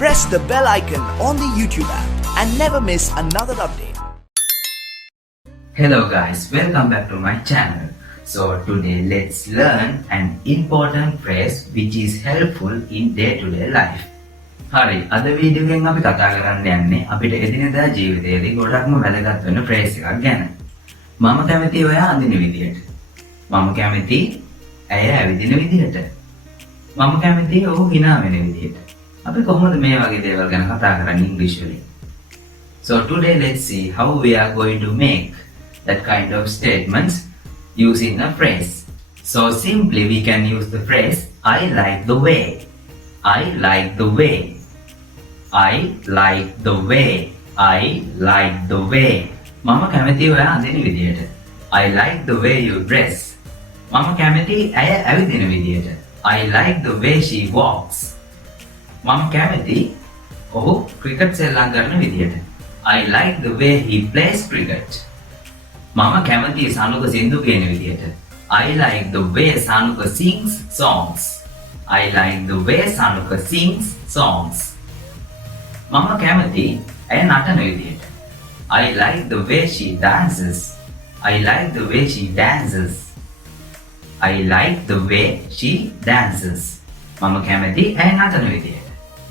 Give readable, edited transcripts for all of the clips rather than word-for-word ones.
press the bell icon on the YouTube app and never miss another update. Hello guys, welcome back to my channel. So today let's learn an important phrase which is helpful in day-to-day life. හරි, අද වීඩියෝ එකෙන් අපි කතා කරන්න යන්නේ අපිට එදිනෙදා ජීවිතයේදී ගොඩක්ම වැදගත් වෙන ෆ්‍රේස් එකක් ගැන. මම කැමති ඔයා අඳින විදියට. මම කැමති ඇය ඇවිදින විදියට. මම කැමති ඔහු hina වෙන විදියට. අපි කොහොමද මේ වගේ දේවල් ගැන කතා කරන්නේ ඉංග්‍රීසියෙන්? So today let's see how we are going to make that kind of statements using a phrase. So simply we can use the phrase I like the way. I like the way. I like the way. I like the way. මම කැමති ඔයා අඳින විදියට. I like the way you dress. මම කැමති ඇය ඇවිදින විදියට. I like the way she walks. මම කැමති ඔහු ක්‍රිකට් සෙල්ලම් කරන විදියට. I like the way he plays cricket. මම කැමති සනුක සින්දු කියන විදියට. I like the way Sanuka sings songs. I like the way Sanuka sings songs. මම කැමති ඇය නටන විදියට. I like the way she dances. I like the way she dances. I like the way she dances. මම කැමති ඇය නටන විදියට.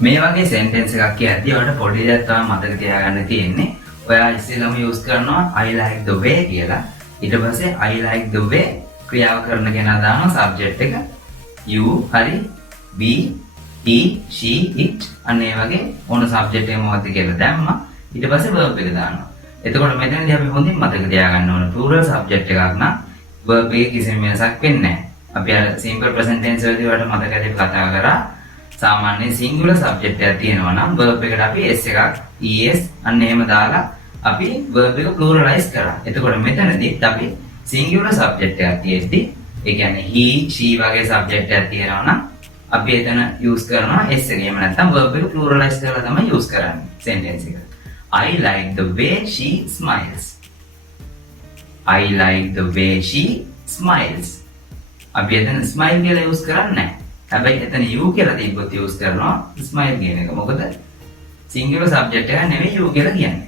මේ වගේ සෙන්ටෙන්ස් එකක් කියද්දී ඔයාලට පොඩි දෙයක් තමයි මතක තියාගන්න තියෙන්නේ. ඔයා ඉස්සෙල්ලාම යූස් කරනවා I like the way කියලා. ඊට පස්සේ I like the way ක්‍රියාව කරන කෙනා දානවා සබ්ජෙක්ට් එක. you හරි be he she it අනේ වගේ ඕන සබ්ජෙක්ට් එක මොකක්ද කියලා දැම්මා. ඊට පස්සේ verb එක දානවා. එතකොට මෙතනදී අපි හොඳින් මතක තියාගන්න ඕන plural subject එකක් නම් verb එකේ කිසිම වෙනසක් වෙන්නේ නැහැ. අපි අර simple present tense වලදී වලට මතක ඇති කතා කරා. සාමාන්‍ය singular subject එකක් තියෙනවා නම් verb එකට අපි s එකක් es අන්න එහෙම දාලා අපි verb එක pluralize කරා. එතකොට මෙතනදිත් අපි singular subject එකක් තියෙද්දි ඒ කියන්නේ he she වගේ subject එකක් තියෙනවා නම් අපි එතන use කරනවා s එක. එහෙම නැත්නම් verb එක pluralize කරලා තමයි use කරන්නේ sentence එක. I like the way she smiles. I like the way she smiles. අපි එතන smile කියලා use කරන්නේ නැහැ. හැබැයි එතන you කියලා තිබ්බොත් use කරනවා smile කියන එක. මොකද singular subject එක නෙවෙයි you කියලා කියන්නේ.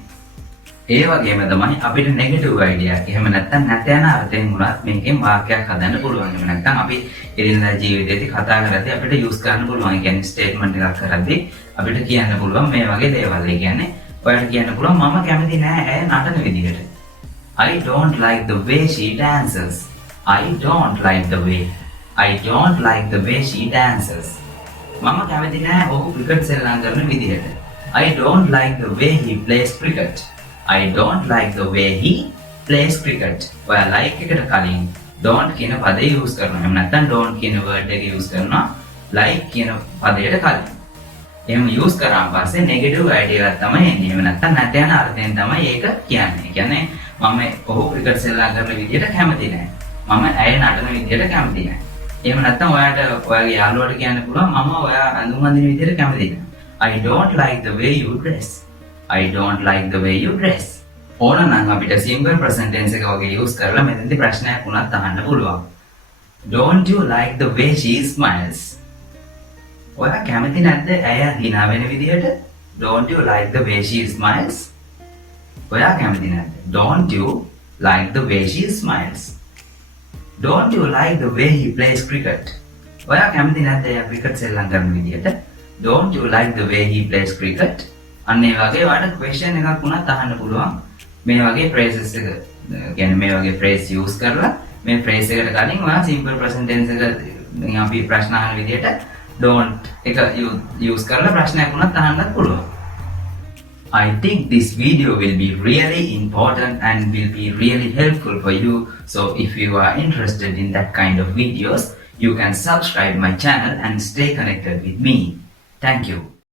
ඒ වගේම තමයි අපිට negative idea එකක්. එහෙම නැත්නම් නැත යන අර්ථයෙන් උනත් මේකෙන් වාක්‍යයක් හදන්න පුළුවන්. එහෙම නැත්නම් අපි එදිනදා ජීවිතේදී කතා කරද්දී අපිට use කරන්න පුළුවන්. ඒ කියන්නේ statement එකක් කරද්දී අපිට කියන්න පුළුවන් මේ වගේ දේවල්. ඒ කියන්නේ ඔයාලට කියන්න පුළුවන් මම කැමති නෑ ඇය නටන විදිහට. I don't like the way she dances. I don't like the way. I don't like the way she dances. මම කැමති නෑ ඔහු ක්‍රිකට් සෙල්ලම් කරන විදිහට. I don't like the way he plays cricket. I don't like the way he plays cricket. ඔයා like එකට කලින් don't කියන පදේ use කරනවා. එහෙම නැත්නම් don't කියන word එක use කරනවා like කියන පදයට කලින්. එහෙම use කරාන් පස්සේ negative idea එකක් තමයි එන්නේ. එහෙම නැත්නම් නැත යන අර්ථයෙන් තමයි ඒක කියන්නේ. ඒ කියන්නේ මම ඔහු ක්‍රිකට් සෙල්ලම් කරන විදිහට කැමති නෑ. මම ඇය නටන විදිහට කැමති නෑ. එහෙම නැත්නම් ඔයාට ඔයාගේ යාළුවාට කියන්න පුළුවන් මම ඔයා අඳුම් අඳින විදිහට කැමති නෑ. I don't like the way you dress. I don't like the way you dress. ඕන නම් අපිට simple present tense එක වගේ use කරලා මෙතනදී ප්‍රශ්නයක් වුණත් අහන්න පුළුවන්. Don't you like the way she smiles? ඔයා කැමති නැද්ද ඇය hina වෙන විදිහට? Don't you like the way she smiles? ඔයා කැමති නැද්ද? Don't you like the way she smiles? Don't you like the way he plays cricket? ඔයා කැමති නැද්ද එයා ක්‍රිකට් සෙල්ලම් කරන විදිහට? Don't you like the way he plays cricket? අන්න ඒ වගේ ඔයාලට question එකක් වුණත් අහන්න පුළුවන්. මේ වගේ phrases එක කියන්නේ මේ වගේ phrase use කරලා මේ phrase එකට කලින් ඔයා simple present tense එක අපි ප්‍රශ්න අහන විදිහට don't එක use කරලා ප්‍රශ්නයක් වුණත් අහන්නත් පුළුවන්. I think this video will be really important and will be really helpful for you. So if you are interested in that kind of videos, you can subscribe my channel and stay connected with me. Thank you.